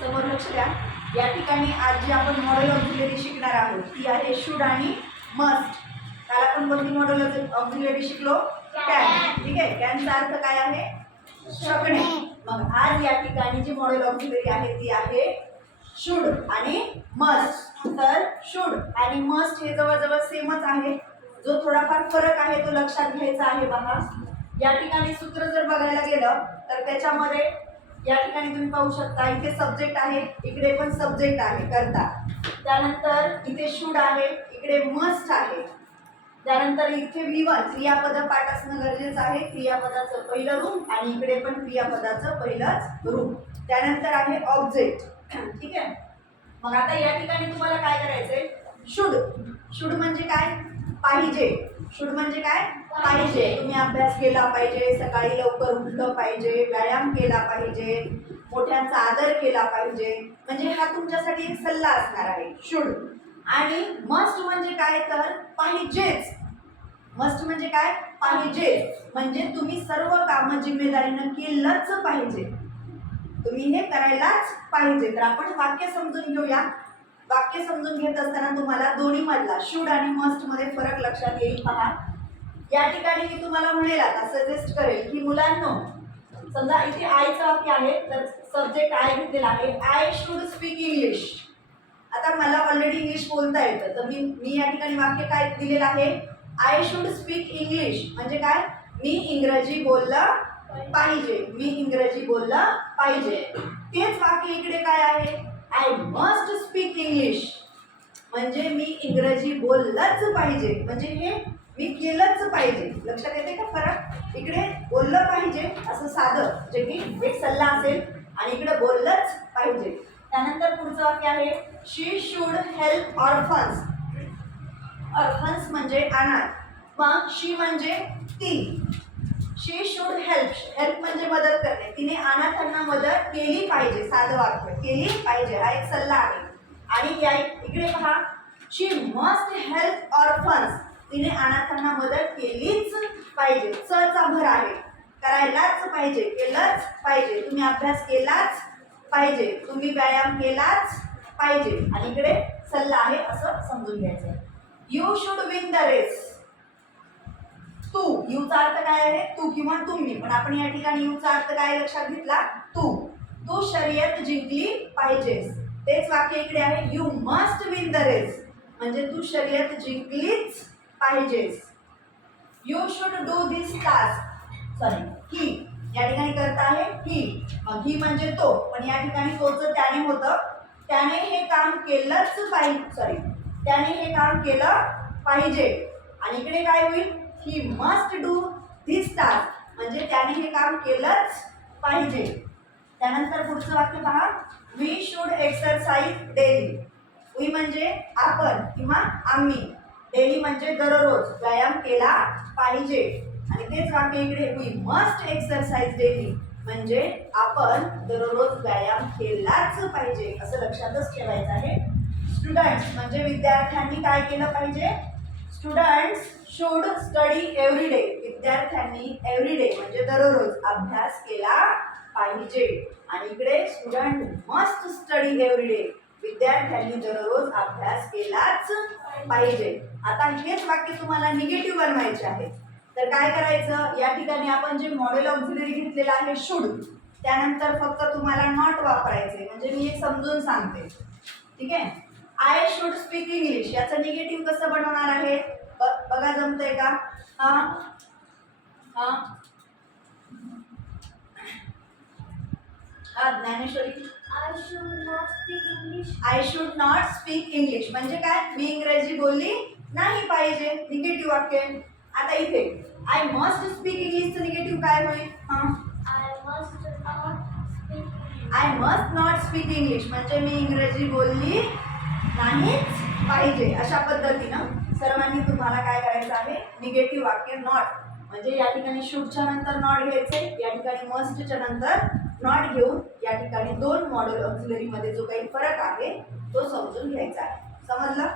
समोर लक्ष द्या. या ठिकाणी आज जी आपण मॉडेल ऑक्झिलरी शिकणार आहोत ती आहे शुड आणि मस्ट. काल आपण कोणती मॉडेल ऑक्झिलरी शिकलो? कॅन. ठीक आहे. कॅनचा अर्थ काय आहे? शकणे. मग आज या ठिकाणी जी मॉडेल ऑक्झिलरी आहे ती आहे शुड आणि मस्ट. तर शुड आणि मस्ट हे जवळजवळ सेमच आहे. जो थोडाफार फरक आहे तो लक्षात घ्यायचा आहे. पहा, या ठिकाणी सूत्र जर बघायला गेलं तर त्याच्यामध्ये या ठिकाणी तुम्ही पाहू शकता इथे सब्जेक्ट आहे, इकडे पण सब्जेक्ट आहे करता. त्यानंतर इथे शुड आहे, इकडे मस्ट आहे. त्यानंतर इथे V1 क्रियापद पाठ असणं गरजेचं आहे. क्रियापदाचं पहिलं रूप आणि इकडे पण क्रियापदाचं पहिलंच रूप. त्यानंतर आहे ऑब्जेक्ट. ठीक आहे. मग आता या ठिकाणी तुम्हाला काय करायचंय? शुड. शुड म्हणजे काय? पाहिजे. शुड म्हणजे काय? पाहिजे. तुम्ही अभ्यास केला पाहिजे, सकाळी लवकर उठलं पाहिजे, व्यायाम केला पाहिजे, मोठ्यांचा आदर केला पाहिजे. म्हणजे हा तुमच्यासाठी एक सल्ला असणार आहे शुड. आणि मस्ट म्हणजे काय? तर पाहिजेच. मस्ट म्हणजे काय? पाहिजेच. म्हणजे तुम्ही सर्व कामं जिम्मेदारीनं केलंच पाहिजे. तुम्ही हे करायलाच पाहिजे. तर आपण वाक्य समजून घेऊया. वाक्य समजून घेत असताना तुम्हाला दोन्ही मधला शुड आणि मस्ट मध्ये फरक लक्षात येईल. पहा, या ठिकाणी मी तुम्हाला म्हणेल, आता सजेस्ट करेल की मुलांनो, समजा इथे आयचं वाक्य आहे तर सब्जेक्ट आय घेतलेला आहे. I should speak English. आता मला ऑलरेडी इंग्लिश बोलता येतं तर मी या ठिकाणी वाक्य काय दिलेलं आहे? I should speak English. म्हणजे काय? मी इंग्रजी बोललं पाहिजे. मी इंग्रजी बोललं पाहिजे. तेच वाक्य इकडे काय आहे? I must speak English. म्हणजे मी इंग्रजी बोललंच पाहिजे. म्हणजे हे मी केलंच पाहिजे. लक्षात येते का फरक? इकडे बोललं पाहिजे असं साधं जे की एक सल्ला असेल आणि इकडे बोललंच पाहिजे. त्यानंतर पुढचं वाक्य आहे शी शुड हेल्प ऑर्फन्स. ऑर्फन्स म्हणजे अनाथ. मग शी म्हणजे ती. शी शुड हेल्प. हेल्प म्हणजे मदत करणे. तिने अनाथांना मदत केली पाहिजे. साधं वाक्य, केली पाहिजे हा एक सल्ला आहे. आणि या इकडे पहा, शी मस्ट हेल्प ऑर्फन्स. तिने अनाथांना मदत केलीच पाहिजे. चा भर आहे. करायलाच पाहिजे, केलंच पाहिजे. तुम्ही अभ्यास केलाच पाहिजे, तुम्ही व्यायाम केलाच पाहिजे. आणि इकडे सल्ला आहे असं समजून घ्यायचं. You should win the race. तू. यूचा अर्थ काय आहे? तू किंवा तुम्ही. पण आपण या ठिकाणी यूचा अर्थ काय लक्षात घेतला? तू. तू शर्यत जिंकली पाहिजेस. तेच वाक्य इकडे आहे you must win the race. म्हणजे तू शर्यत जिंकलीच पाहिजेस. You should do this task. Sorry, ही या ठिकाणी करता आहे ही. मग ही म्हणजे तो, पण या ठिकाणी तोच त्याने होतं. त्याने हे काम केलंच पाहिजे. सॉरी, त्याने हे काम केलं पाहिजे. आणि इकडे काय होईल? He must do this task. म्हणजे त्याने हे काम केलंच पाहिजे. त्यानंतर पुढचं वाक्य पहा, we should exercise daily. We म्हणजे आपण किंवा आम्ही. डेली म्हणजे दररोज व्यायाम केला पाहिजे. आणि तेच वाक्य इकडे वी मस्ट एक्सरसाइज डेली. म्हणजे आपण दररोज व्यायाम केलाच पाहिजे असं लक्षातच ठेवायचं आहे. स्टुडंट्स म्हणजे विद्यार्थ्यांनी काय केलं पाहिजे? Students should study every day. विद्यार्थ्यांनी एव्हरी डे म्हणजे दररोज अभ्यास केला पाहिजे. आणि इकडे student must study every day. विद्यार्थ्यांनी दररोज अभ्यास केलाच पाहिजे. आता हेच वाक्य तुम्हाला निगेटिव्ह बनवायचे आहे. तर काय करायचं? या ठिकाणी आपण जे मॉडेल ऑक्झिलरी घेतलेलं आहे शुड, त्यानंतर फक्त तुम्हाला नॉट वापरायचे. म्हणजे मी एक समजून सांगते. ठीक आहे. आय शुड स्पीक इंग्लिश याचं निगेटिव्ह कसं बनवणार आहे? बघा, जमतंय का? Dnyaneshwari, I should not speak English. I should not speak English म्हणजे काय? मी इंग्रजी बोलली नाही पाहिजे. निगेटिव्ह वाक्य. आता इथे आय मस्ट स्पीक इंग्लिशचं निगेटिव्ह काय होईल? I must not speak English म्हणजे मी इंग्रजी बोलली नाहीच पाहिजे. अशा पद्धतीनं सर्वांनी तुम्हाला काय करायचं आहे? निगेटिव्ह वाक्य नॉट. म्हणजे या ठिकाणी शुडच्या नंतर नॉट घ्यायचे, या ठिकाणी मस्टच्या नंतर नॉट घेऊन या ठिकाणी दोन मॉडेल ऑक्झिलरी मध्ये जो काही फरक आहे तो समजून घ्यायचा आहे. समजलं?